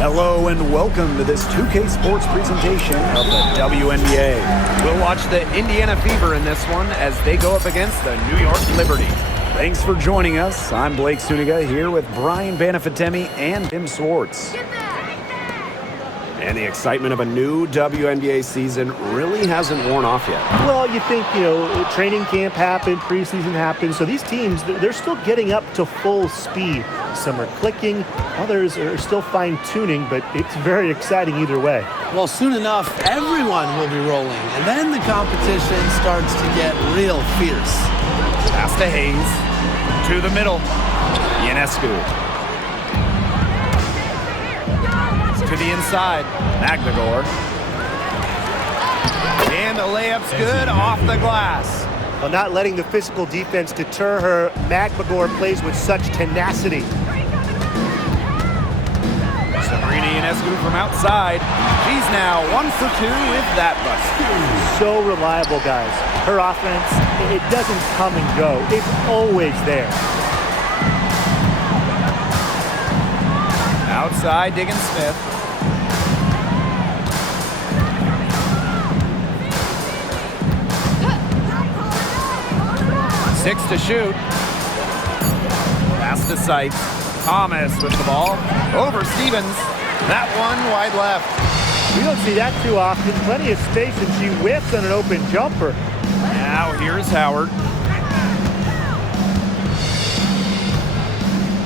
Hello and welcome to this 2K Sports presentation of the WNBA. We'll watch the Indiana Fever in this one as they go up against the New York Liberty. Thanks for joining us. I'm Blake Suniga here with Brian Banafitemi and Tim Swartz. And the excitement of a new WNBA season really hasn't worn off yet. Well, you think, training camp happened, preseason happened, so these teams, they're still getting up to full speed. Some are clicking, others are still fine-tuning, but it's very exciting either way. Well, soon enough, everyone will be rolling, and then the competition starts to get real fierce. Pass to Hayes, to the middle, Ionescu. To the inside, Magbagor. And the layup's good off the glass. Well, not letting the physical defense deter her, Magbagor plays with such tenacity. Sabrina Ionescu from outside. She's now 1 for 2 with that bucket. So reliable, guys. Her offense, it doesn't come and go. It's always there. Outside, Diggins-Smith. 6 to shoot. Pass to Sykes. Thomas with the ball. Over Stevens. That one wide left. We don't see that too often. Plenty of space, and she whiffs on an open jumper. Now here's Howard.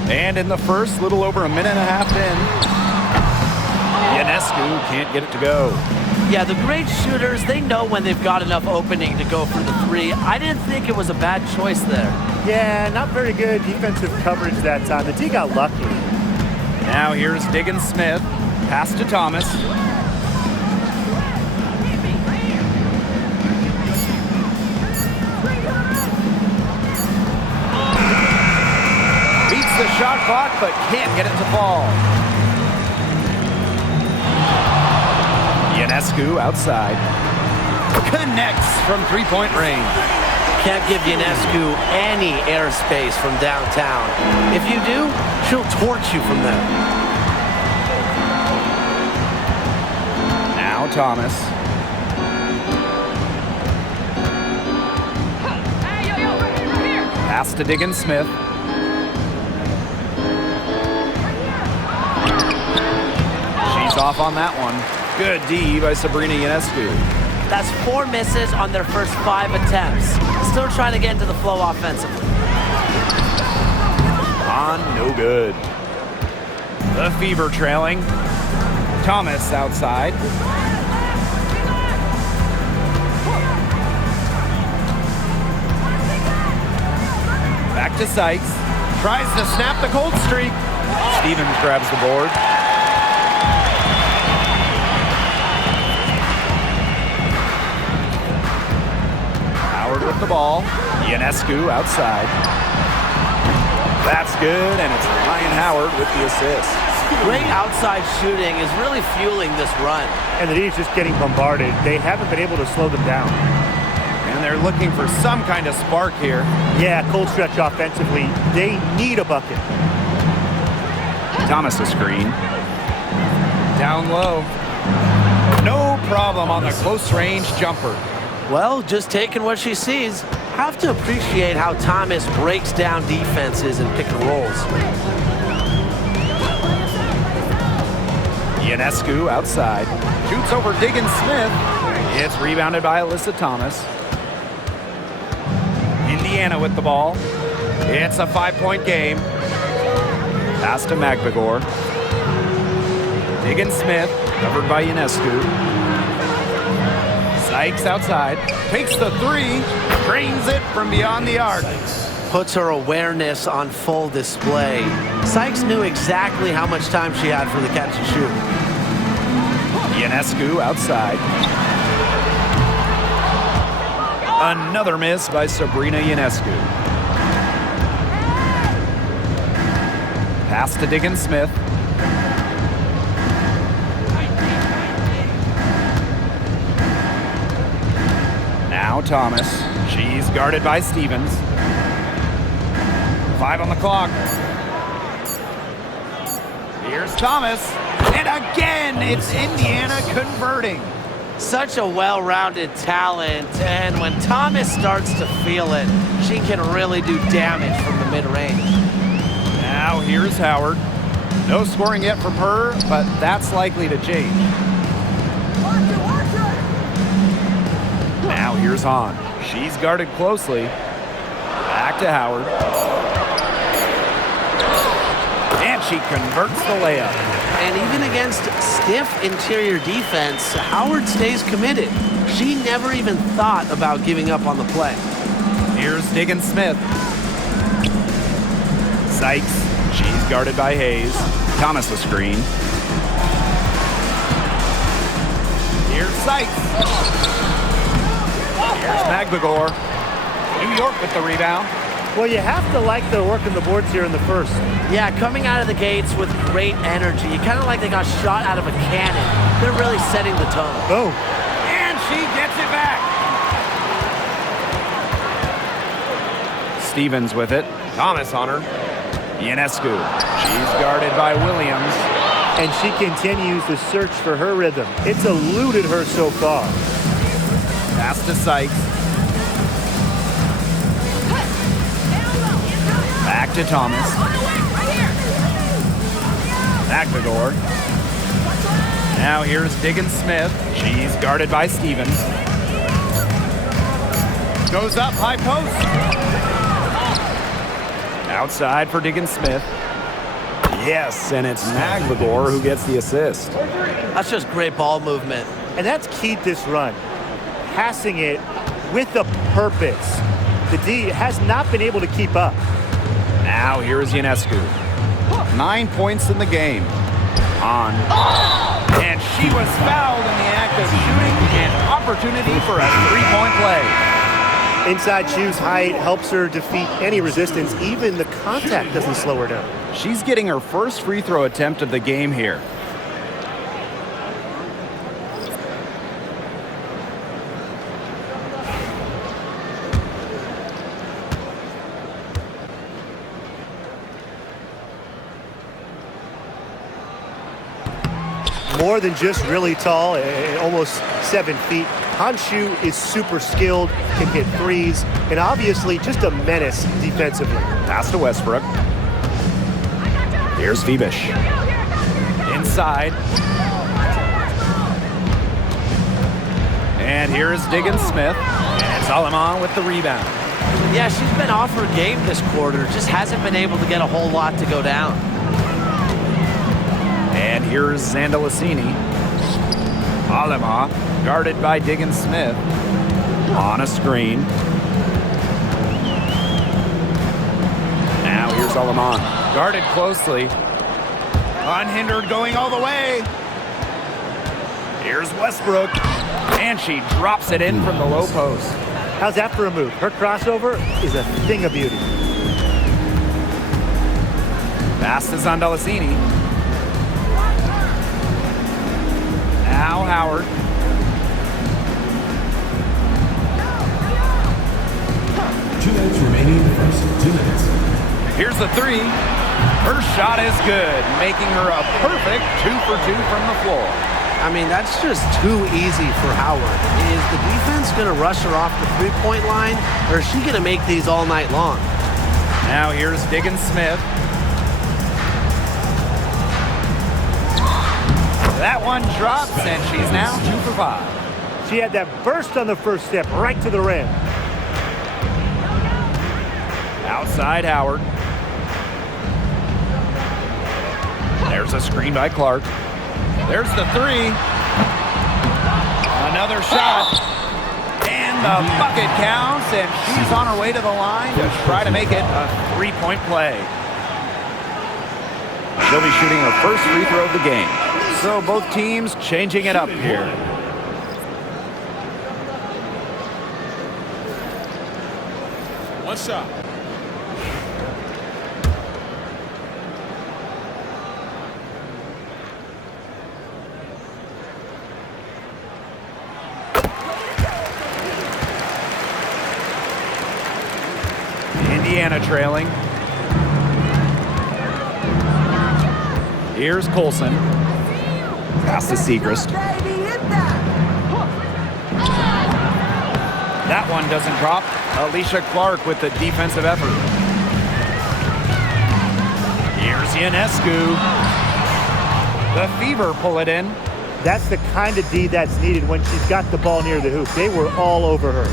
And in the first, little over a minute and a half in, Ionescu can't get it to go. Yeah, the great shooters, they know when they've got enough opening to go for the three. I didn't think it was a bad choice there. Yeah, not very good defensive coverage that time. The D got lucky. Now here's Diggins-Smith. Pass to Thomas. Beats the shot clock, but can't get it to fall. Ionescu outside. Connects from three-point range. Can't give Ionescu any airspace from downtown. If you do, she'll torch you from there. Now Thomas. Pass to Diggins-Smith. She's off on that one. Good D by Sabrina Ionescu. That's 4 misses on their first 5 attempts. Still trying to get into the flow offensively. No good. The Fever trailing. Thomas outside. Back to Sykes. Tries to snap the cold streak. Stevens grabs the board. With the ball. Ionescu outside. That's good, and it's Ryan Howard with the assist. Great outside shooting is really fueling this run. And the D's just getting bombarded. They haven't been able to slow them down. And they're looking for some kind of spark here. Yeah, cold stretch offensively. They need a bucket. Thomas a screen. Down low. No problem on the close range jumper. Well, just taking what she sees. Have to appreciate how Thomas breaks down defenses and pick and rolls. Ionescu outside. Shoots over Diggins-Smith. It's rebounded by Alyssa Thomas. Indiana with the ball. It's a 5-point game. Pass to Magbagor. Diggins-Smith covered by Ionescu. Sykes outside, takes the three, drains it from beyond the arc. Puts her awareness on full display. Sykes knew exactly how much time she had for the catch and shoot. Ionescu outside. Another miss by Sabrina Ionescu. Pass to Diggins-Smith. Now Thomas. She's guarded by Stevens. 5 on the clock. Here's Thomas. And again, it's Indiana converting. Such a well-rounded talent, and when Thomas starts to feel it, she can really do damage from the mid-range. Now here's Howard. No scoring yet from her, but that's likely to change. Now here's Hahn. She's guarded closely. Back to Howard. And she converts the layup. And even against stiff interior defense, Howard stays committed. She never even thought about giving up on the play. Here's Diggins Smith. Sykes. She's guarded by Hayes. Thomas a screen. Here's Sykes. Here's Magligore. New York with the rebound. Well, you have to like their work on the boards here in the first. Yeah, coming out of the gates with great energy. Kind of like they got shot out of a cannon. They're really setting the tone. Boom. And she gets it back. Stevens with it. Thomas on her. Ionescu. She's guarded by Williams. And she continues to search for her rhythm. It's eluded her so far. Pass to Sykes. Back to Thomas. Magligore. Now here's Diggins Smith. She's guarded by Stevens. Goes up, high post. Outside for Diggins Smith. Yes, and it's Magligore who gets the assist. That's just great ball movement. And that's keyed this run. Passing it with a purpose. The D has not been able to keep up. Now here's Ionescu. 9 points in the game. On. And she was fouled in the act of shooting. An opportunity for a three-point play. Inside shoes height helps her defeat any resistance. Even the contact doesn't slow her down. She's getting her first free throw attempt of the game here. More than just really tall, almost 7 feet. Hanshu is super skilled, can hit threes, and obviously just a menace defensively. Pass to Westbrook. Here's Phoebish. Inside. And here's Diggins Smith. And it's Aleman with the rebound. Yeah, she's been off her game this quarter. Just hasn't been able to get a whole lot to go down. And here's Zandalicini. Alema, guarded by Diggins Smith. On a screen. Now here's Aleman. Guarded closely. Unhindered going all the way. Here's Westbrook. And she drops it in from the low post. How's that for a move? Her crossover is a thing of beauty. Pass to Zandalicini. Now Howard. 2 minutes remaining in the first. 2 minutes. Here's the three. Her shot is good, making her a perfect 2 for 2 from the floor. I mean, that's just too easy for Howard. Is the defense going to rush her off the three-point line, or is she going to make these all night long? Now here's Diggins Smith. That one drops, and she's now 2 for 5. She had that burst on the first step, right to the rim. Outside Howard. There's a screen by Clark. There's the three. Another shot. And the bucket counts, and she's on her way to the line to try to make it a three-point play. She'll be shooting her first free throw of the game. So both teams changing it up here. One shot. Indiana trailing. Here's Colson. Pass to Segrist. That one doesn't drop. Alicia Clark with the defensive effort. Here's Ionescu. The Fever pull it in. That's the kind of D that's needed when she's got the ball near the hoop. They were all over her.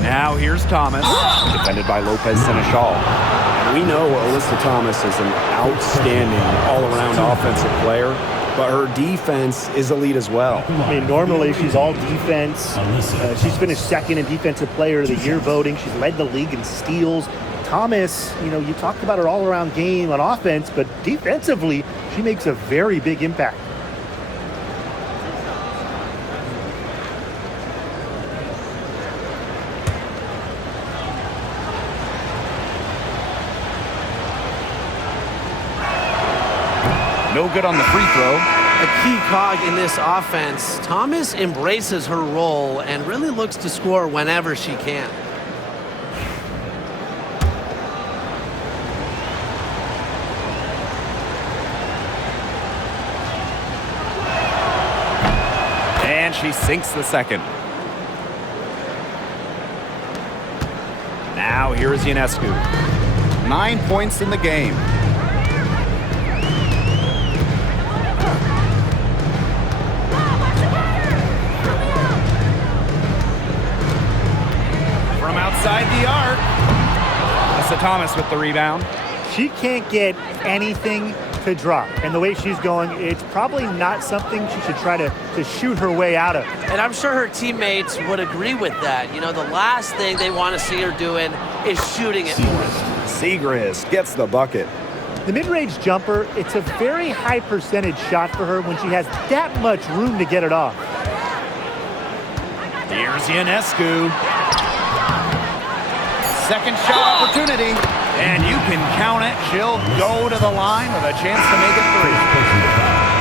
Now here's Thomas. Defended by Lopez Seneschal. And we know Alyssa Thomas is an outstanding all-around offensive player, but her defense is elite as well. I mean, normally she's all defense. She's finished second in Defensive Player of the Year voting. She's led the league in steals. Thomas, you talked about her all-around game on offense, but defensively, she makes a very big impact. No good on the free throw. A key cog in this offense. Thomas embraces her role and really looks to score whenever she can. And she sinks the second. Now here is Ionescu. 9 points in the game. From outside the arc. Alyssa Thomas with the rebound. She can't get anything to drop. And the way she's going, it's probably not something she should try to shoot her way out of. And I'm sure her teammates would agree with that. The last thing they want to see her doing is shooting it more. Segrist gets the bucket. The mid-range jumper, it's a very high percentage shot for her when she has that much room to get it off. Here's Ionescu. Second shot opportunity. And you can count it. She'll go to the line with a chance to make it three.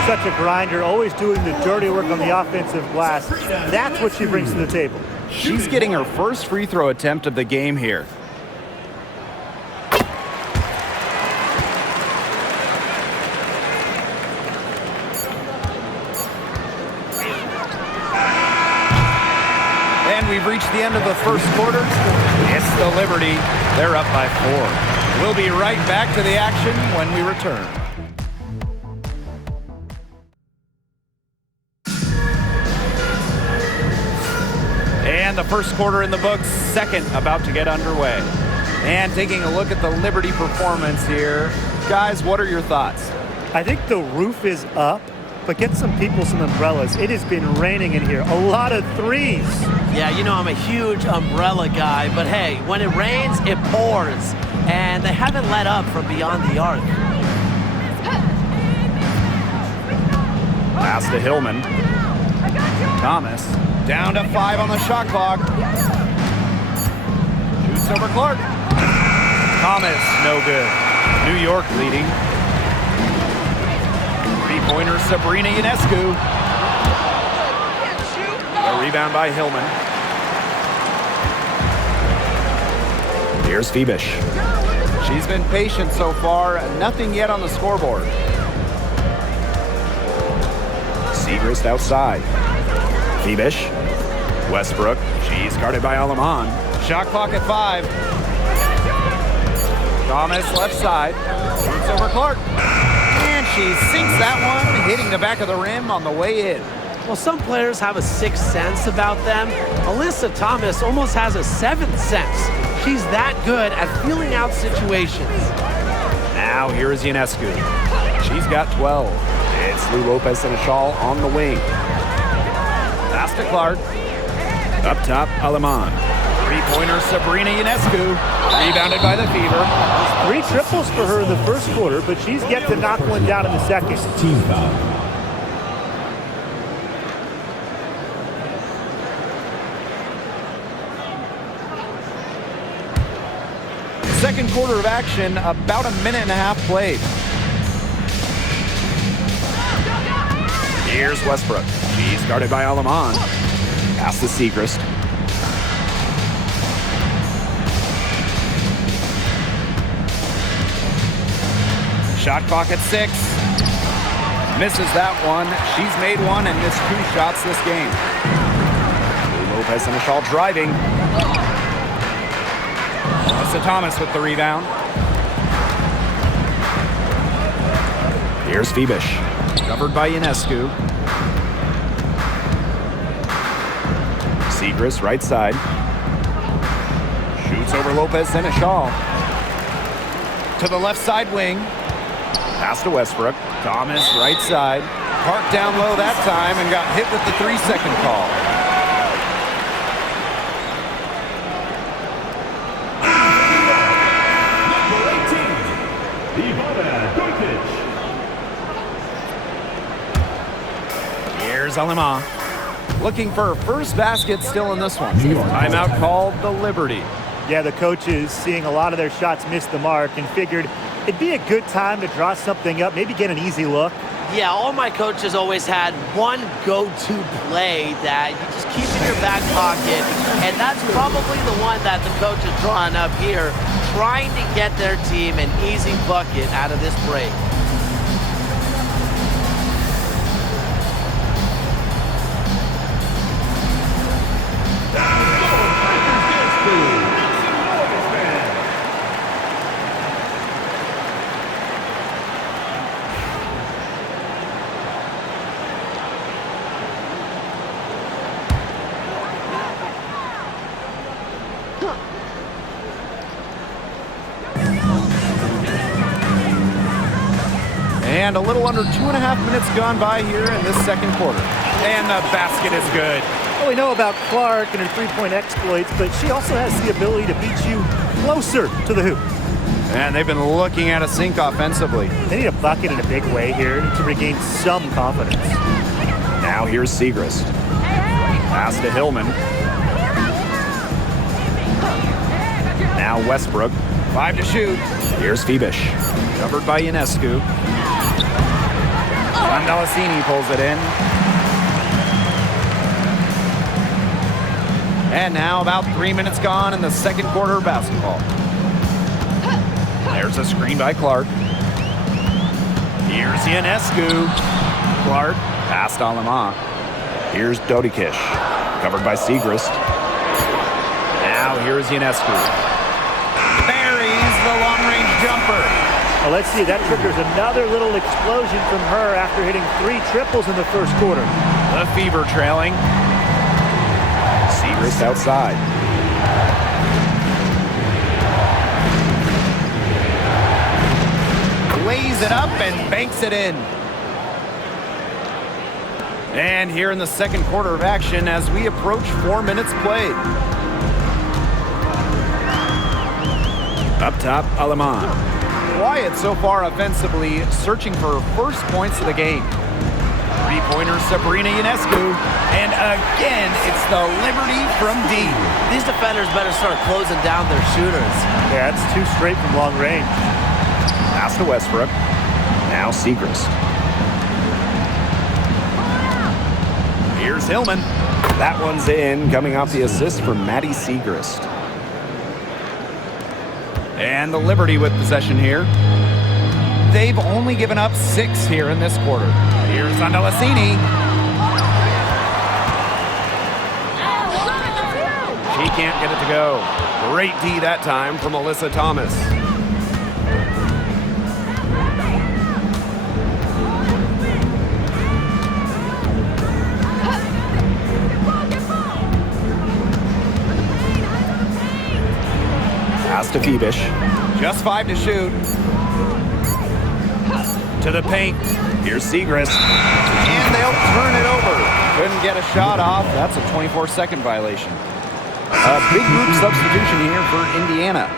Such a grinder, always doing the dirty work on the offensive glass. That's what she brings to the table. She's getting her first free throw attempt of the game here. And we've reached the end of the first quarter. It's the Liberty. They're up by 4. We'll be right back to the action when we return. And the first quarter in the books, second about to get underway. And taking a look at the Liberty performance here. Guys, what are your thoughts? I think the roof is up, but get some people some umbrellas. It has been raining in here. A lot of threes. Yeah, I'm a huge umbrella guy, but hey, when it rains, it pours. And they haven't let up from beyond the arc. Pass to Hillman. Thomas down to 5 on the shot clock. Shoots over Clark. Thomas, no good. New York leading. Three-pointer, Sabrina Ionescu. A rebound by Hillman. Here's Febish. She's been patient so far. Nothing yet on the scoreboard. Segrist outside. Febish. Westbrook. She's guarded by Alaman. Shot clock at 5. Thomas left side. Shoots over Clark. And she sinks that one, hitting the back of the rim on the way in. Well, some players have a sixth sense about them. Alyssa Thomas almost has a seventh sense. She's that good at feeling out situations. Now here is Ionescu. She's got 12. It's Lou Lopez Seneschal on the wing. Pass to Clark. Up top, Alaman. Three-pointer, Sabrina Ionescu. Rebounded by the Fever. 3 triples for her in the first quarter, but she's yet to knock one down in the second. Team foul. Second quarter of action, about a minute and a half played. Here's Westbrook. She's guarded by Alaman. Pass to Segrist. Shot clock at 6. Misses that one. She's made one and missed 2 shots this game. Lopez and Ashall driving. Melissa Thomas with the rebound. Here's Phoebish. Covered by Ionescu. Segrist, right side. Shoots over Lopez and Ashall. To the left side wing. Pass to Westbrook. Thomas, right side. Parked down low that time and got hit with the 3-second call. Here's Alema. Looking for her first basket still in this one. Timeout called the Liberty. Yeah, the coaches, seeing a lot of their shots miss the mark, and figured it'd be a good time to draw something up, maybe get an easy look. Yeah, all my coaches always had one go-to play that you just keep in your back pocket, and that's probably the one that the coach is drawing up here, trying to get their team an easy bucket out of this break. And a little under 2.5 minutes gone by here in this second quarter. And the basket is good. Well, we know about Clark and her three-point exploits, but she also has the ability to beat you closer to the hoop. And they've been looking at a sink offensively. They need a bucket in a big way here to regain some confidence. Now here's Segrist. Pass to Hillman. Now Westbrook. 5 to shoot. Here's Phoebish. Covered by Ionescu. Mondalasini pulls it in. And now about 3 minutes gone in the second quarter of basketball. There's a screen by Clark. Here's Ionescu. Clark. Pass to Alema. Here's Dodikish. Covered by Segrist. Now here's Ionescu. Buries the long-range jumper. Well, let's see, that triggers another little explosion from her after hitting 3 triples in the first quarter. The Fever trailing. Segrist outside. Lays it up and banks it in. And here in the second quarter of action as we approach 4 minutes played. Up top, Alema. Quiet so far offensively, searching for her first points of the game. Three-pointer, Sabrina Ionescu. And again, it's the Liberty from deep. These defenders better start closing down their shooters. Yeah, it's 2 straight from long range. Pass to Westbrook. Now Segrist. Here's Hillman. That one's in, coming off the assist from Maddie Segrist. And the Liberty with possession here. They've only given up 6 here in this quarter. Here's Mondalasini. She can't get it to go. Great D that time from Melissa Thomas. Pass to Phoebish. Just 5 to shoot. To the paint. Here's Segrist. And they'll turn it over. Couldn't get a shot off. That's a 24-second violation. A big group substitution here for Indiana.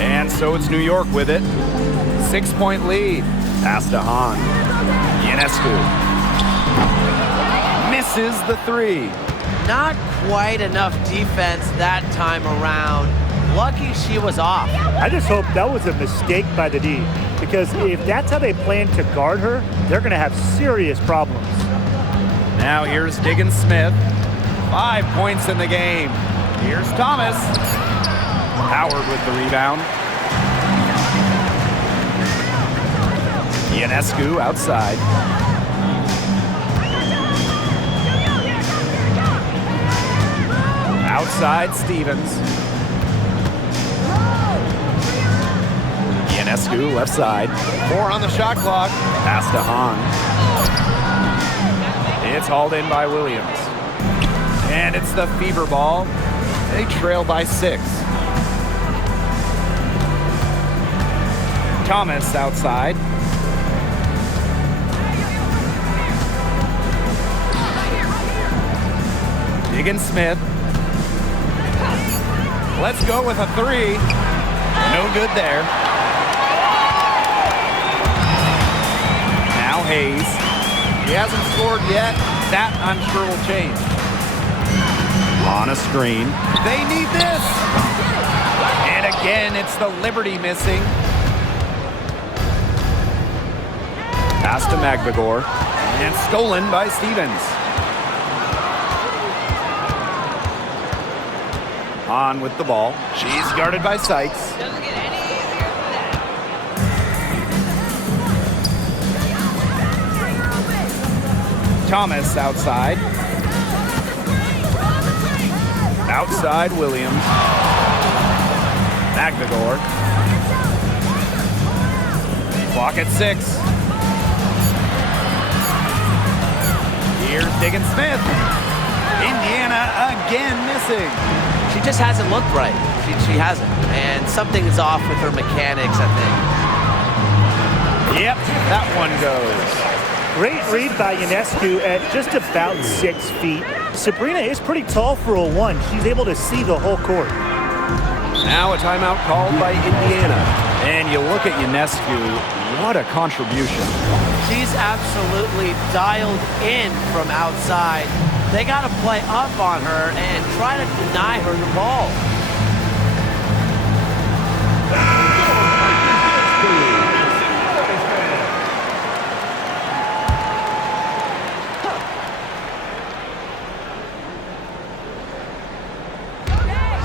And so it's New York with it. 6-point lead. Pass to Hahn. Ionescu. Misses the 3. Not quite enough defense that time around. Lucky she was off. I just hope that was a mistake by the D, because if that's how they plan to guard her, they're going to have serious problems. Now here's Diggins Smith. 5 points in the game. Here's Thomas. Howard with the rebound. Ionescu outside. Outside Stevens. Ionescu left side. 4 on the shot clock. Pass to Hahn. It's hauled in by Williams. And it's the Fever ball. They trail by 6. Thomas outside. Diggins Smith. Let's go with a 3. No good there. Now Hayes. He hasn't scored yet. That, I'm sure, will change. On a screen. They need this. And again, it's the Liberty missing. Pass to Magbagor. And stolen by Stevens. On with the ball. She's guarded by Sykes. Thomas outside. Outside Williams. Magbagor. Clock at 6. Here's Diggins Smith. Indiana again missing. She just hasn't looked right. She hasn't. And something is off with her mechanics, I think. Yep, that one goes. Great read by Ionescu at just about 6 feet. Sabrina is pretty tall for a 1. She's able to see the whole court. Now a timeout called by Indiana. And you look at Ionescu, what a contribution. She's absolutely dialed in from outside. They got to play up on her and try to deny her the ball.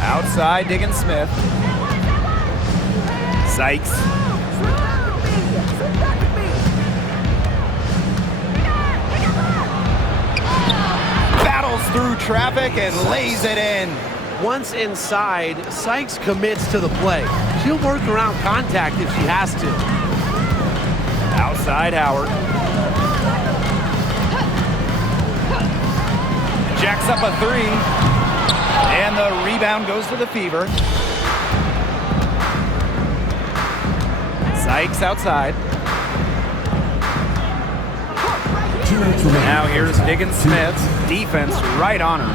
Outside, Diggins Smith. Sykes. Battles through traffic and lays it in. Once inside, Sykes commits to the play. She'll work around contact if she has to. Outside Howard. Jacks up a 3. And the rebound goes to the Fever. Sykes outside. Now here's Diggins Smith. Defense right on her.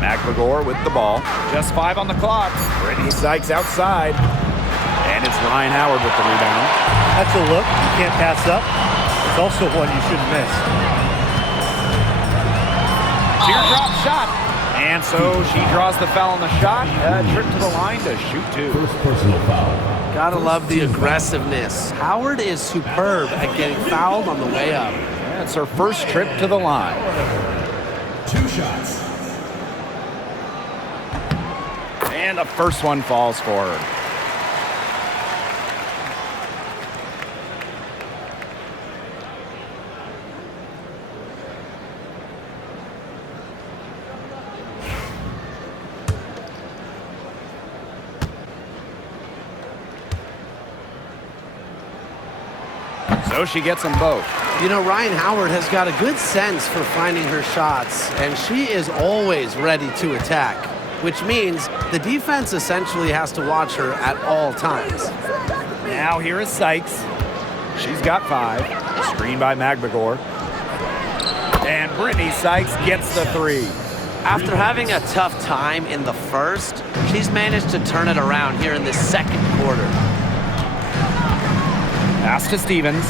Magbagor with the ball. Just 5 on the clock. Brittany Sykes outside. And it's Ryan Howard with the rebound. That's a look you can't pass up. It's also one you shouldn't miss. Teardrop shot. And so she draws the foul on the shot. Trip to the line to shoot 2. First personal foul. Gotta love the aggressiveness. Howard is superb at getting fouled on the way up. That's her first trip to the line. 2 shots. And the first one falls for her. So she gets them both. You know, Ryan Howard has got a good sense for finding her shots, and she is always ready to attack, which means the defense essentially has to watch her at all times. Now here is Sykes. She's got 5. Screened by Magbagor. And Brittany Sykes gets the 3. After having a tough time in the first, she's managed to turn it around here in the second quarter. Pass to Stevens.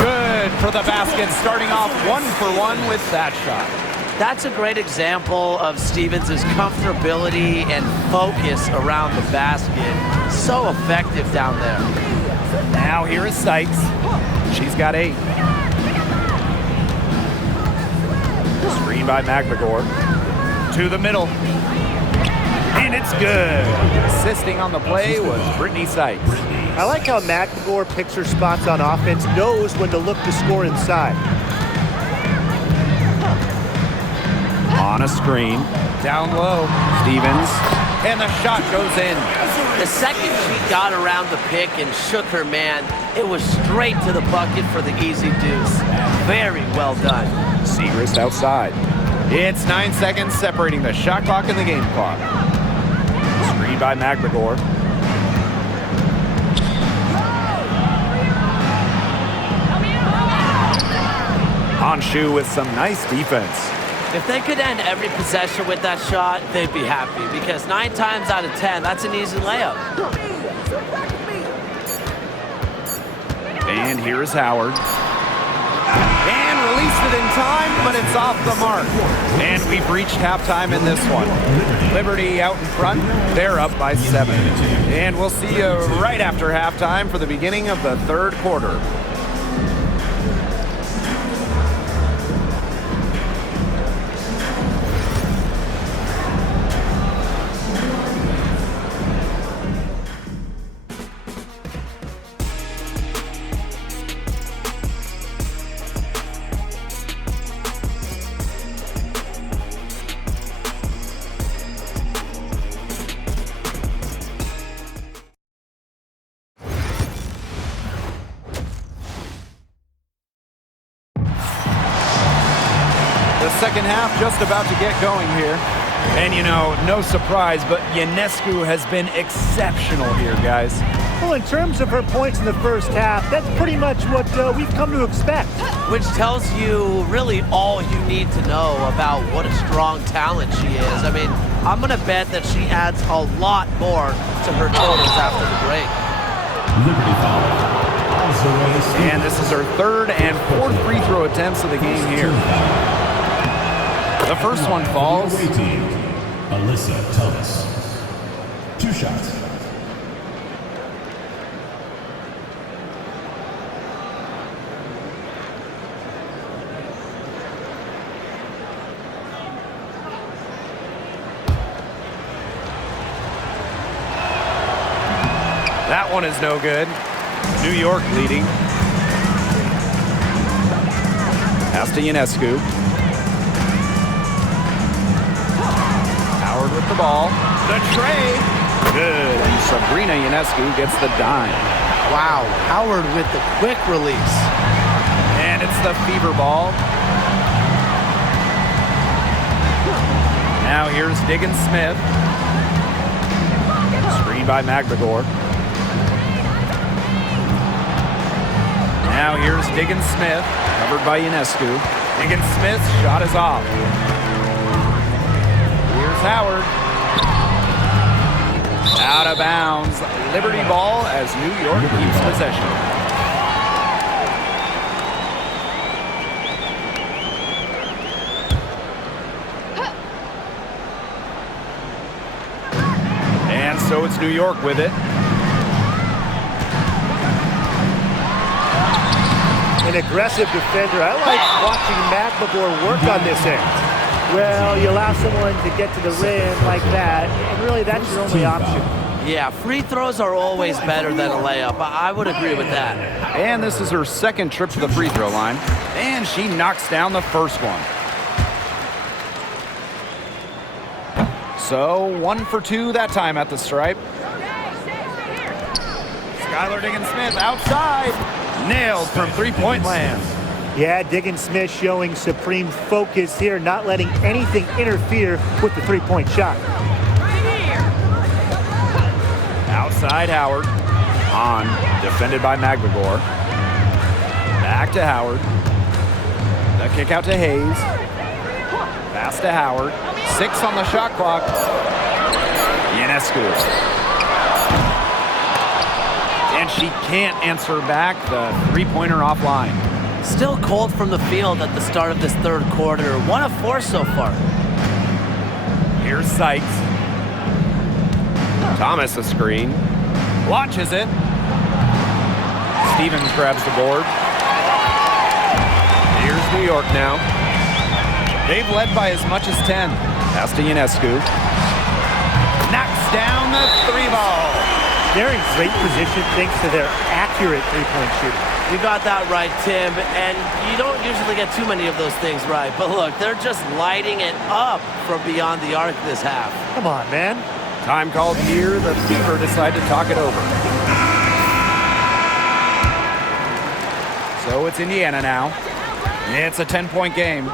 Good for the basket, starting off 1 for 1 with that shot. That's a great example of Stevens' comfortability and focus around the basket. So effective down there. Now here is Sykes. She's got 8. Screen by McMagor. To the middle. And it's good. Assisting on the play was Brittany Sykes. I like how McMagor picks her spots on offense, knows when to look to score inside. On a screen. Down low. Stevens. And the shot goes in. The second she got around the pick and shook her man, it was straight to the bucket for the easy deuce. Very well done. Segrist outside. It's 9 seconds separating the shot clock and the game clock. Screen by McMagor. Honshu with some nice defense. If they could end every possession with that shot, they'd be happy because 9 times out of 10, that's an easy layup. And here is Howard. And released it in time, but it's off the mark. And we've reached halftime in this one. Liberty out in front. They're up by 7. And we'll see you right after halftime for the beginning of the 3rd quarter. Second half just about to get going here. And you know, no surprise, but Ionescu has been exceptional here, guys. Well, in terms of her points in the first half, that's pretty much what we've come to expect. Which tells you really all you need to know about what a strong talent she is. I mean, I'm going to bet that she adds a lot more to her totals after the break. Liberty foul. And this is her 3rd and 4th free throw attempts of the game here. The first one falls. Away team, Alyssa Thomas. 2 shots. That one is no good. New York leading. Pass to Ionescu. Howard with the ball. The tray. Good. And Sabrina Ionescu gets the dime. Wow, Howard with the quick release. And it's the fever ball. Now here's Diggins Smith. Screen by McMagor. Now here's Diggins Smith, covered by Ionescu. Diggins Smith's shot is off. Here's Howard. Out of bounds. Liberty ball as New York keeps possession. And so it's New York with it. An aggressive defender. I like watching McMagor work on this end. Well, you allow someone to get to the rim like that, and really that's your only option. Yeah, free throws are always better than a layup. I would agree with that. And this is her second trip to the free throw line. And she knocks down the first one. So 1 for 2 that time at the stripe. Skylar Diggins-Smith outside. Nailed from three-point land. Yeah, Diggins Smith showing supreme focus here, not letting anything interfere with the three-point shot. Outside Howard. On. Defended by McMagor. Back to Howard. The kick out to Hayes. Pass to Howard. 6 on the shot clock. Ionescu. And she can't answer back the three-pointer offline. Still cold from the field at the start of this third quarter. 1 of 4 so far. Here's Sykes. Thomas a screen. Launches it. Stevens grabs the board. Here's New York now. They've led by as much as 10. Pass to Ionescu. Knocks down the 3-ball. They're in great position thanks to their accurate three-point shooting. You got that right, Tim, and you don't usually get too many of those things right. But look, they're just lighting it up from beyond the arc this half. Come on, man. Time called here. The Fever decide to talk it over. So it's Indiana now. It's a 10-point game.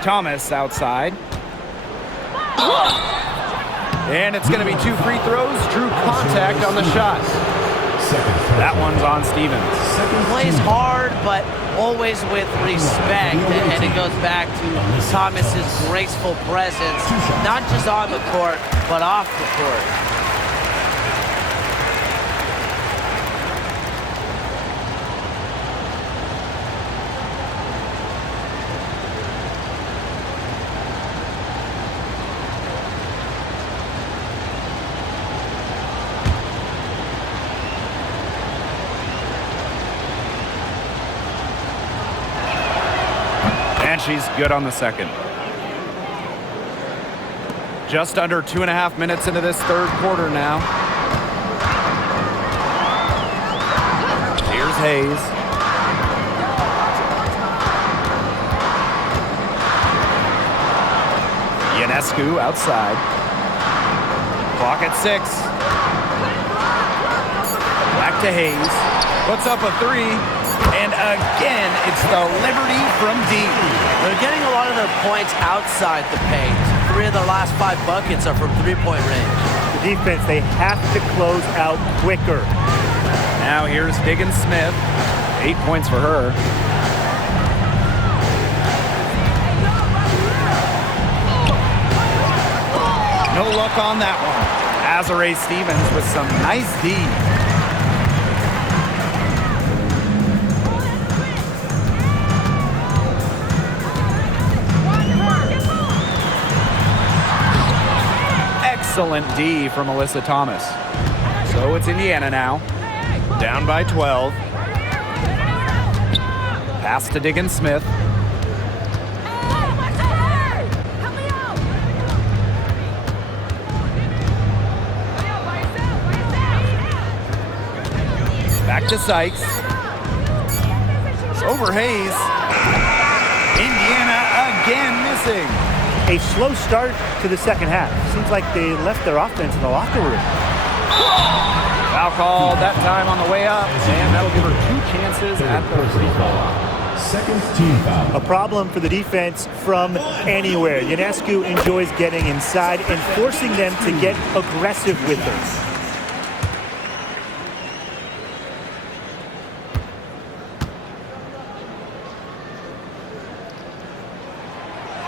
Thomas outside. And it's going to be 2 free throws. Drew contact on the shot. That one's on Stevens. Plays hard, but always with respect. And it goes back to Thomas's graceful presence, not just on the court, but off the court. And she's good on the second. Just under 2.5 minutes into this third quarter now. Here's Hayes. Ionescu outside. Clock at 6. Back to Hayes. Puts up a 3. And again, it's the Liberty from deep. They're getting a lot of their points outside the paint. 3 of their last 5 buckets are from three-point range. The defense, they have to close out quicker. Now here's Diggins Smith. 8 points for her. No luck on that one. Azare Stevens with some nice D. Excellent D from Alyssa Thomas. So it's Indiana now. Down by 12. Pass to Diggins Smith. Back to Sykes. Over Hayes. Indiana again missing. A slow start to the second half. Seems like they left their offense in the locker room. Foul called that time on the way up, and that'll give her 2 chances at the free throw line. Second team foul. A problem for the defense from anywhere. Ionescu enjoys getting inside and forcing them to get aggressive with her.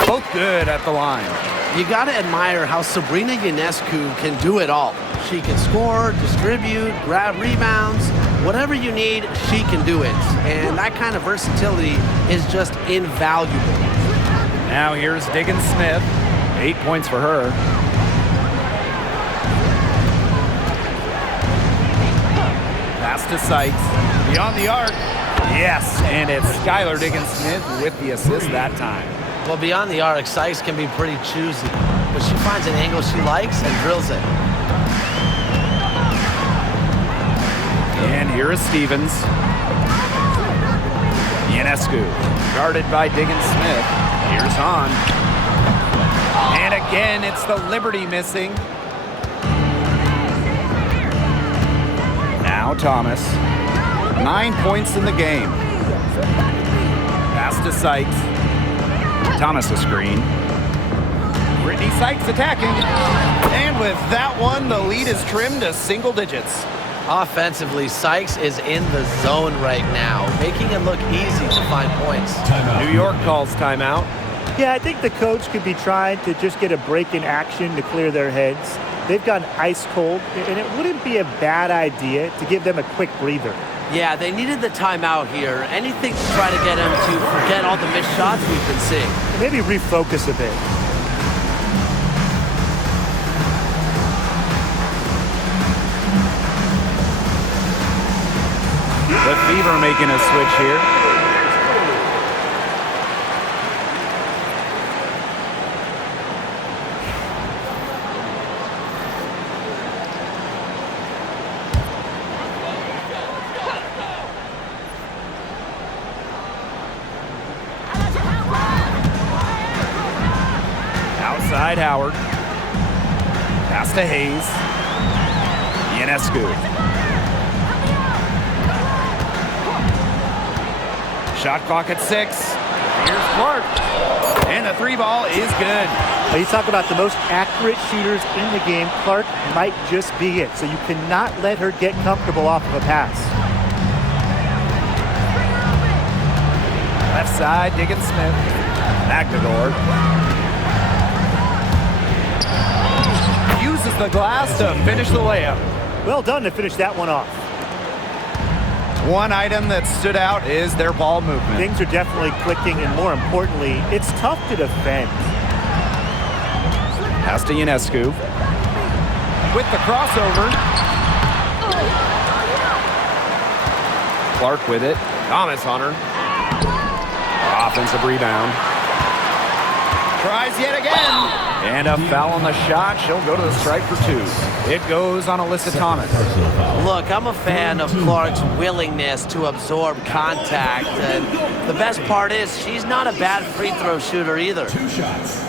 Both good at the line. You got to admire how Sabrina Ionescu can do it all. She can score, distribute, grab rebounds. Whatever you need, she can do it. And that kind of versatility is just invaluable. Now here's Diggins Smith. 8 points for her. Pass to Sykes. Beyond the arc. Yes, and it's Skylar Diggins Smith with the assist that time. Well, beyond the arc, Sykes can be pretty choosy, but she finds an angle she likes and drills it. And here is Stevens. Ionescu, guarded by Diggins Smith. Here's Hahn. And again, it's the Liberty missing. Now Thomas. 9 points in the game. Pass to Sykes. Thomas a screen. Brittany Sykes attacking. And with that one, the lead is trimmed to single digits. Offensively, Sykes is in the zone right now, making it look easy to find points. Timeout. New York calls timeout. Yeah, I think the coach could be trying to just get a break in action to clear their heads. They've gone ice cold, and it wouldn't be a bad idea to give them a quick breather. Yeah, they needed the timeout here. Anything to try to get them to forget all the missed shots we've been seeing. Maybe refocus a bit. The Fever making a switch here. Outside Howard. Pass to Hayes. Ionescu. Shot clock at 6. Here's Clark. And the 3 ball is good. You talk about the most accurate shooters in the game. Clark might just be it. So you cannot let her get comfortable off of a pass. Left side, Diggins Smith. Magdalor. Uses the glass to finish the layup. Well done to finish that one off. One item that stood out is their ball movement. Things are definitely clicking, and more importantly, it's tough to defend. Pass to Ionescu. With the crossover. Clark with it. Thomas on her. Offensive rebound. Tries yet again. And a foul on the shot. She'll go to the stripe for 2. It goes on Alyssa Thomas. Look, I'm a fan of Clark's willingness to absorb contact. And the best part is she's not a bad free throw shooter either. 2 shots.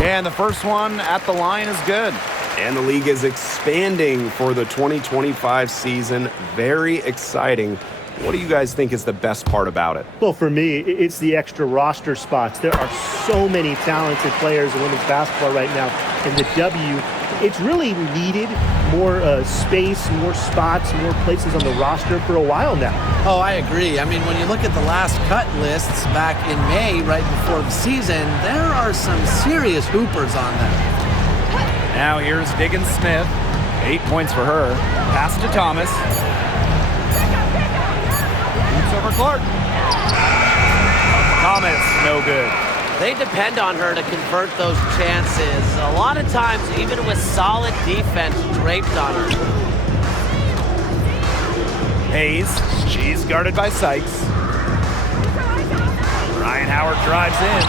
And the first one at the line is good. And the league is expanding for the 2025 season. Very exciting. What do you guys think is the best part about it? Well, for me, it's the extra roster spots. There are so many talented players in women's basketball right now. And the W, it's really needed more space, more spots, more places on the roster for a while now. Oh, I agree. I mean, when you look at the last cut lists back in May, right before the season, there are some serious hoopers on them. Now here's Diggins Smith. 8 points for her. Pass to Thomas. Shoots over Clark. Thomas, no good. They depend on her to convert those chances. A lot of times, even with solid defense draped on her. Hayes, she's guarded by Sykes. Ryan Howard drives in.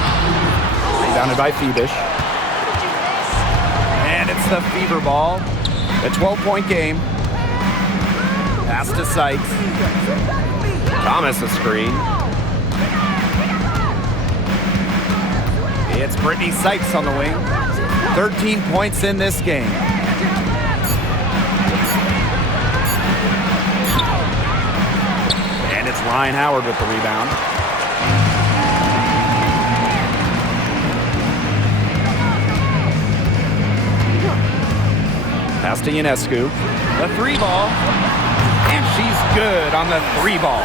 Rebounded by Phoebish. And it's the Fever ball. A 12-point game. Pass to Sykes. Thomas a screen. It's Brittany Sykes on the wing. 13 points in this game. And it's Ryan Howard with the rebound. Pass to Ionescu. The 3 ball. And she's good on the 3 ball.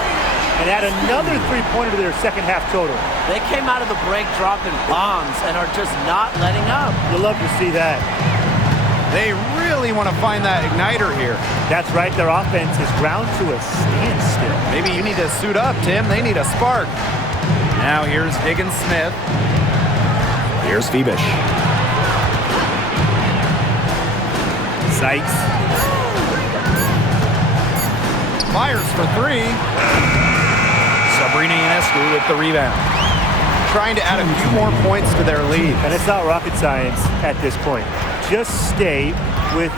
And add another three-pointer to their second half total. They came out of the break dropping bombs and are just not letting up. You'll love to see that. They really want to find that igniter here. That's right. Their offense is ground to a standstill. Maybe you need to suit up, Tim. They need a spark. Now here's Diggins Smith. Here's Phoebish. Sykes. Fires for 3. Sabrina Ionescu with the rebound. Trying to add a few more points to their lead. And it's not rocket science at this point. Just stay with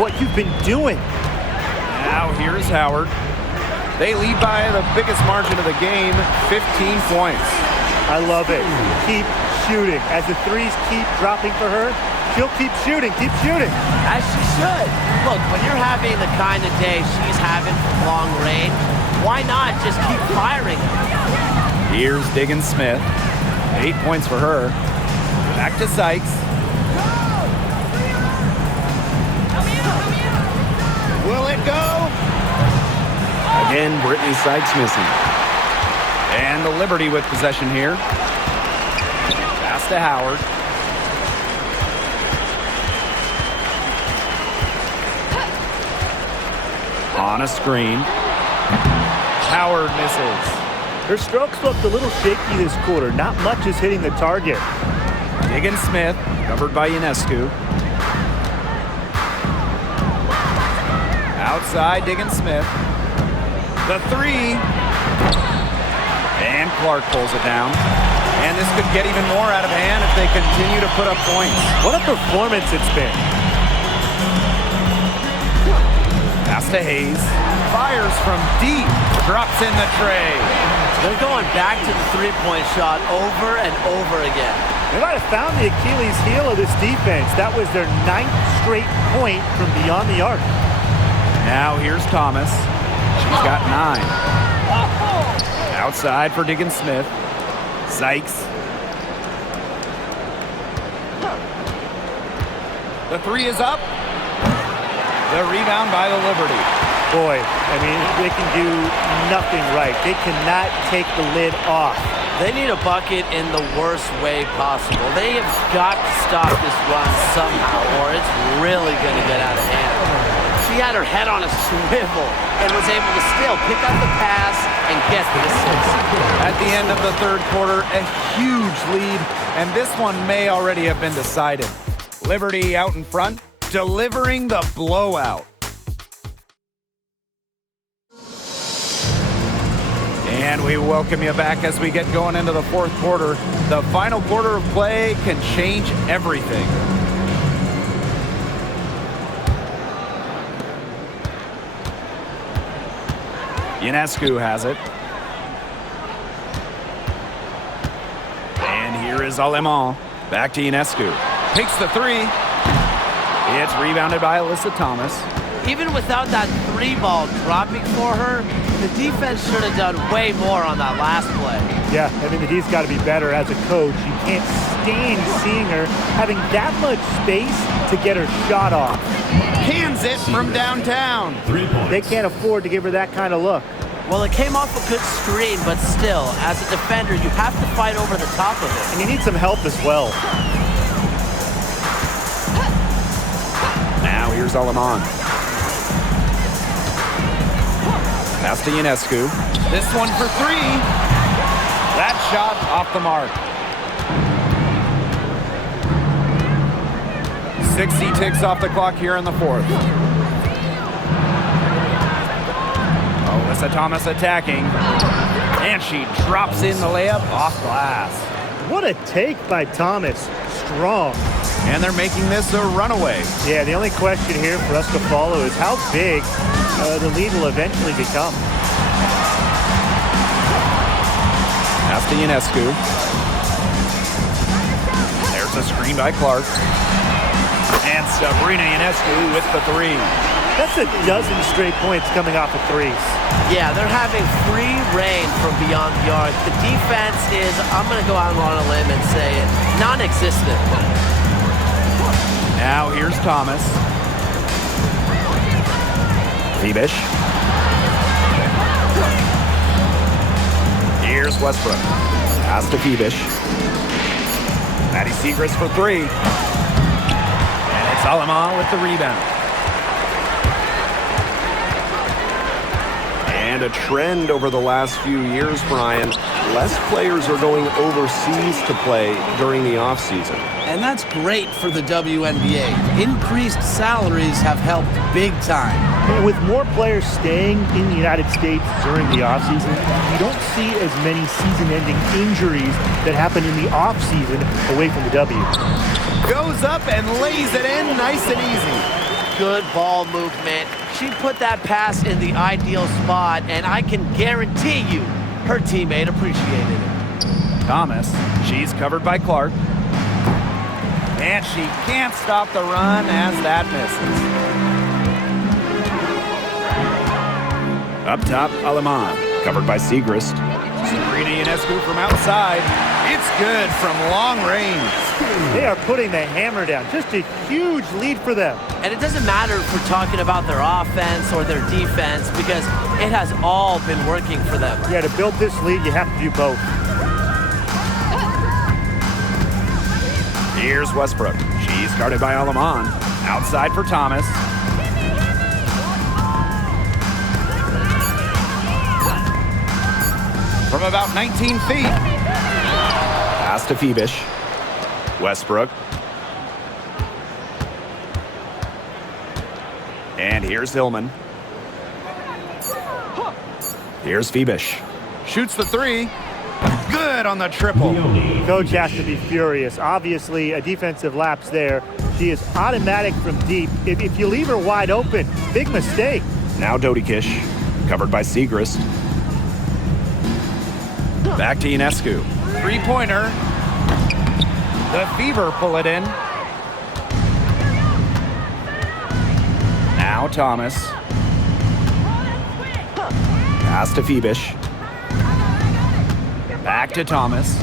what you've been doing. Now here's Howard. They lead by the biggest margin of the game, 15 points. I love it. Keep shooting. As the threes keep dropping for her, she'll keep shooting. Keep shooting. As she should. Look, when you're having the kind of day she's having from long range, why not just keep firing? Here's Diggins Smith. 8 points for her. Back to Sykes. Will it go? Again, Brittany Sykes missing. And the Liberty with possession here. Pass to Howard. On a screen. Howard misses. Her strokes looked a little shaky this quarter. Not much is hitting the target. Diggins Smith, covered by Ionescu. Outside, Diggins Smith. The three. And Clark pulls it down. And this could get even more out of hand if they continue to put up points. What a performance it's been. Pass to Hayes. Fires from deep. Drops in the tray. They're going back to the three-point shot over and over again. They might have found the Achilles heel of this defense. That was their 9th straight point from beyond the arc. Now here's Thomas. She's got 9. Outside for Diggins Smith. Sykes. The three is up. The rebound by the Liberty. Boy, I mean, they can do nothing right. They cannot take the lid off. They need a bucket in the worst way possible. They have got to stop this run somehow, or it's really going to get out of hand. She had her head on a swivel and was able to still pick up the pass and get the assist. At the end of the third quarter, a huge lead, and this one may already have been decided. Liberty out in front, delivering the blowout. And we welcome you back as we get going into the fourth quarter. The final quarter of play can change everything. Ionescu has it. And here is Alemán. Back to Ionescu. Takes the three. It's rebounded by Alyssa Thomas. Even without that three ball dropping for her, the defense should have done way more on that last play. Yeah, I mean, the D's got to be better as a coach. You can't stand seeing her having that much space to get her shot off. Cans it from downtown. 3 points. They can't afford to give her that kind of look. Well, it came off a good screen, but still, as a defender, you have to fight over the top of it. And you need some help as well. Now here's Alemán. Pass to Ionescu. This one for three. That shot off the mark. 60 ticks off the clock here in the fourth. Alyssa Thomas attacking. And she drops in the layup off glass. What a take by Thomas. Strong. And they're making this a runaway. Yeah, the only question here for us to follow is how big the lead will eventually become. Pass to Ionescu. There's a screen by Clark. And Sabrina Ionescu with the three. That's a dozen straight points coming off of threes. Yeah, they're having free reign from beyond the arc. The defense is, I'm going to go out on a limb and say it, non-existent. Now here's Thomas. Phoebish. Here's Westbrook. Pass to Phoebish. Maddie Siegrist for three. And it's Alemán with the rebound. And a trend over the last few years, Brian. Less players are going overseas to play during the offseason. And that's great for the WNBA. Increased salaries have helped big time. And with more players staying in the United States during the offseason, you don't see as many season-ending injuries that happen in the offseason away from the W. Goes up and lays it in nice and easy. Good ball movement. She put that pass in the ideal spot, and I can guarantee you her teammate appreciated it. Thomas, she's covered by Clark. And she can't stop the run as that misses. Up top, Alemán. Covered by Siegrist. Sabrina Ionescu from outside. It's good from long range. They are putting the hammer down. Just a huge lead for them. And it doesn't matter if we're talking about their offense or their defense because it has all been working for them. Yeah, to build this lead, you have to do both. Here's Westbrook. She's guarded by Alaman. Outside for Thomas. From about 19 feet. Pass to Phoebish. Westbrook. And here's Hillman. Here's Phoebish. Shoots the three. Good on the triple. Coach has to be furious. Obviously, a defensive lapse there. She is automatic from deep. If you leave her wide open, big mistake. Now Dodikish, covered by Segrist. Back to Ionescu. Three-pointer. The Fever pull it in. Now Thomas. Pass to Phoebish. Back to Thomas.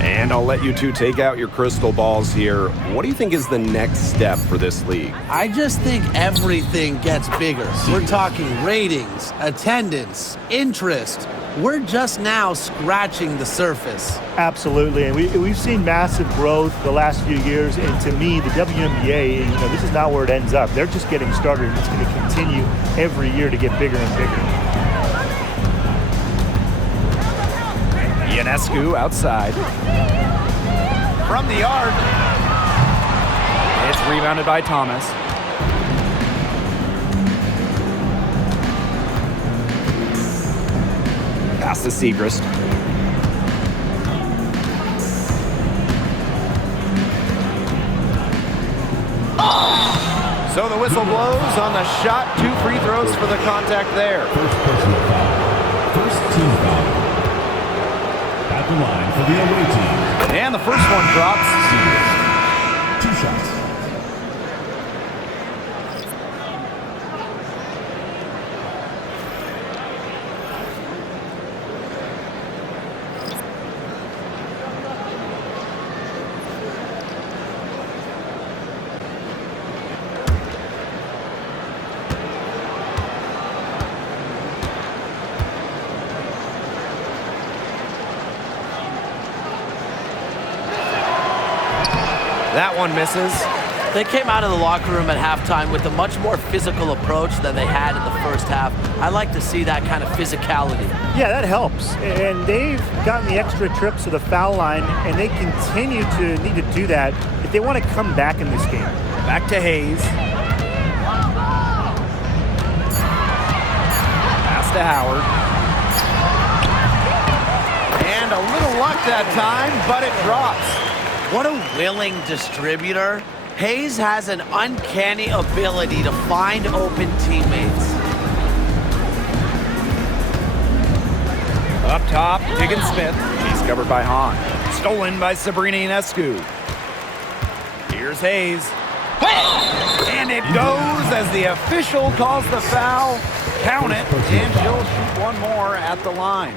And I'll let you two take out your crystal balls here. What do you think is the next step for this league? I just think everything gets bigger. We're talking ratings, attendance, interest. We're just now scratching the surface. Absolutely, and we've seen massive growth the last few years, and to me, the WNBA, this is not where it ends up. They're just getting started, and it's going to continue every year to get bigger and bigger. Ionescu outside. From the arc. It's rebounded by Thomas. Pass to Segrist. So the whistle blows on the shot. 2 free throws for the contact there. First personal foul. First team foul. At the line for the away team. And the first one drops. 2 shots. That one misses. They came out of the locker room at halftime with a much more physical approach than they had in the first half. I like to see that kind of physicality. Yeah, that helps. And they've gotten the extra trips to the foul line, and they continue to need to do that if they want to come back in this game. Back to Hayes. Pass to Howard. And a little luck that time, but it drops. What a willing distributor. Hayes has an uncanny ability to find open teammates. Up top, Diggins Smith. She's covered by Hahn. Stolen by Sabrina Ionescu. Here's Hayes. And it goes as the official calls the foul. Count it, and she'll shoot one more at the line.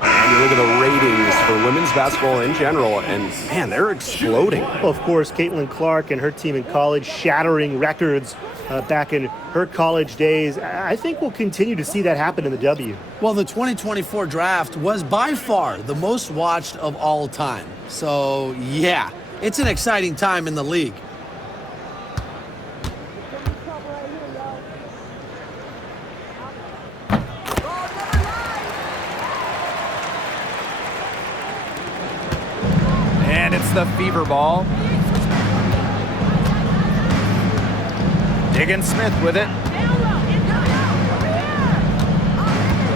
And you look at the ratings for women's basketball in general, and man, they're exploding. Well, of course, Caitlin Clark and her team in college shattering records back in her college days. I think we'll continue to see that happen in the W. Well, the 2024 draft was by far the most watched of all time. So, yeah, it's an exciting time in the league. And it's the Fever ball. Diggins Smith with it.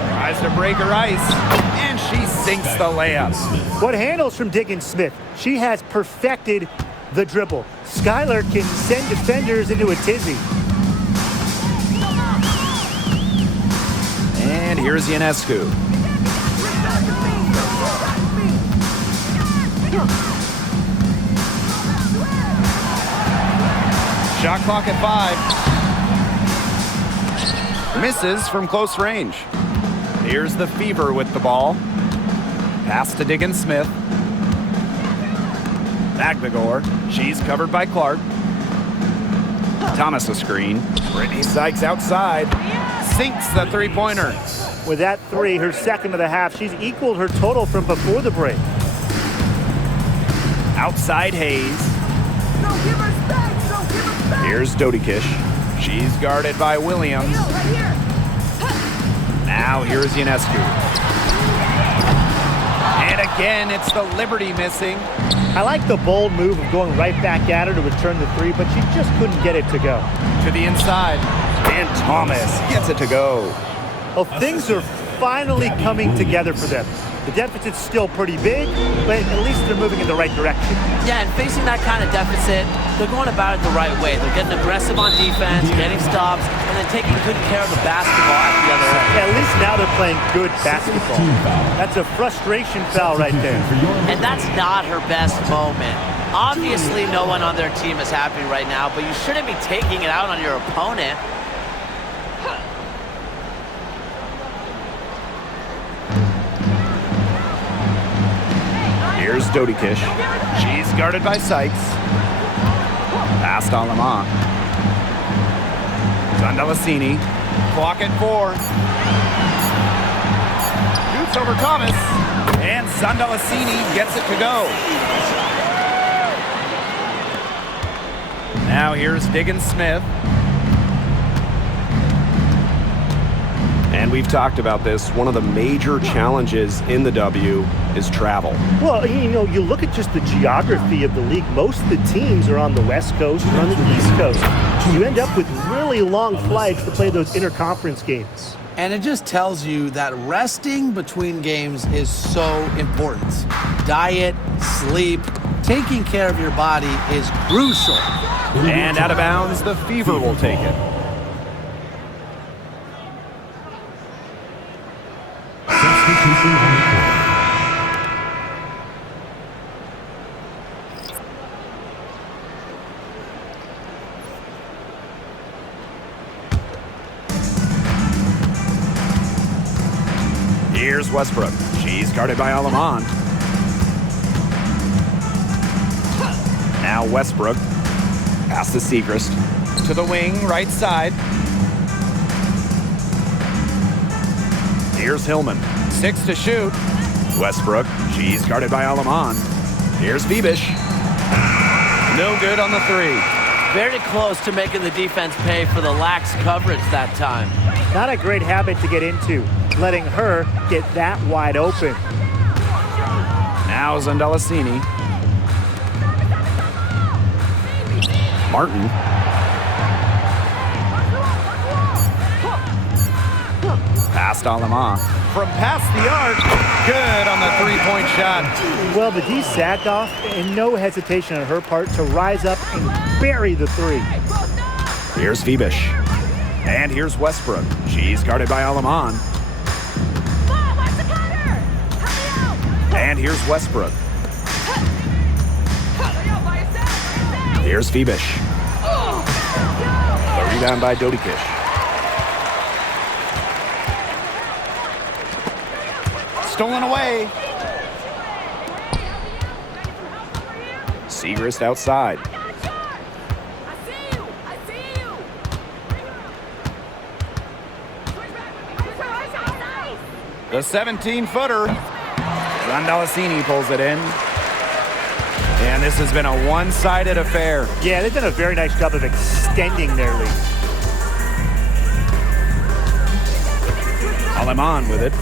Tries to break her ice, and she sinks the layup. What handles from Diggins Smith? She has perfected the dribble. Skylar can send defenders into a tizzy. And here's Ionescu. Shot clock at 5. Misses from close range. Here's the Fever with the ball. Pass to Diggins Smith. Magbegor. She's covered by Clark. Thomas a screen. Brittany Sykes outside. Sinks the three-pointer. With that three, her second of the half, she's equaled her total from before the break. Outside Hayes. Here's Dodikish. She's guarded by Williams. Now here's Ionescu. And again, it's the Liberty missing. I like the bold move of going right back at her to return the three, but she just couldn't get it to go. To the inside. And Thomas gets it to go. Well, things are finally coming together for them. The deficit's still pretty big, but at least they're moving in the right direction. Yeah, and facing that kind of deficit, they're going about it the right way. They're getting aggressive on defense, getting stops, and then taking good care of the basketball at the other end. Yeah, at least now they're playing good basketball. That's a frustration foul right there. And that's not her best moment. Obviously, no one on their team is happy right now, but you shouldn't be taking it out on your opponent. Here's Dodikish. She's guarded by Sykes. Pass to Alamont. Zandalasini. Clock at 4. Shoots over Thomas. And Zandalasini gets it to go. Now here's Diggins Smith. And we've talked about this. One of the major challenges in the W is travel. Well, you know, you look at just the geography of the league. Most of the teams are on the West Coast or on the East Coast. You end up with really long flights to play those interconference games. And it just tells you that resting between games is so important. Diet, sleep, taking care of your body is crucial. And out of bounds, the Fever will take it. Substitution on the court. Here's Westbrook. She's guarded by Alamont. Now Westbrook. Pass to Segrist. To the wing, right side. Here's Hillman. 6 to shoot. Westbrook. She's guarded by Alamont. Here's Bebish. No good on the 3. Very close to making the defense pay for the lax coverage that time. Not a great habit to get into, letting her get that wide open. Now Zandalasini. Martin. Past Alamont. From past the arc. Good on the 3-point shot. Well, the D sagged off, and no hesitation on her part to rise up and bury the 3. Here's Febish. And here's Westbrook. She's guarded by Alamont. And here's Westbrook. Here's Febish. The rebound by Dodikish. Stolen away. Segrist outside. The 17-footer. Zandalasini pulls it in. And this has been a one-sided affair. Yeah, they've done a very nice job of extending their lead. Alamont with it.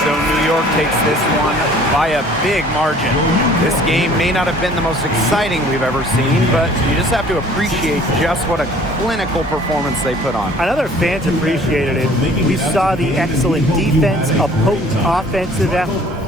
So New York takes this one by a big margin. This game may not have been the most exciting we've ever seen, but you just have to appreciate just what a clinical performance they put on. I know their fans appreciated it. We saw the excellent defense, a potent offensive effort.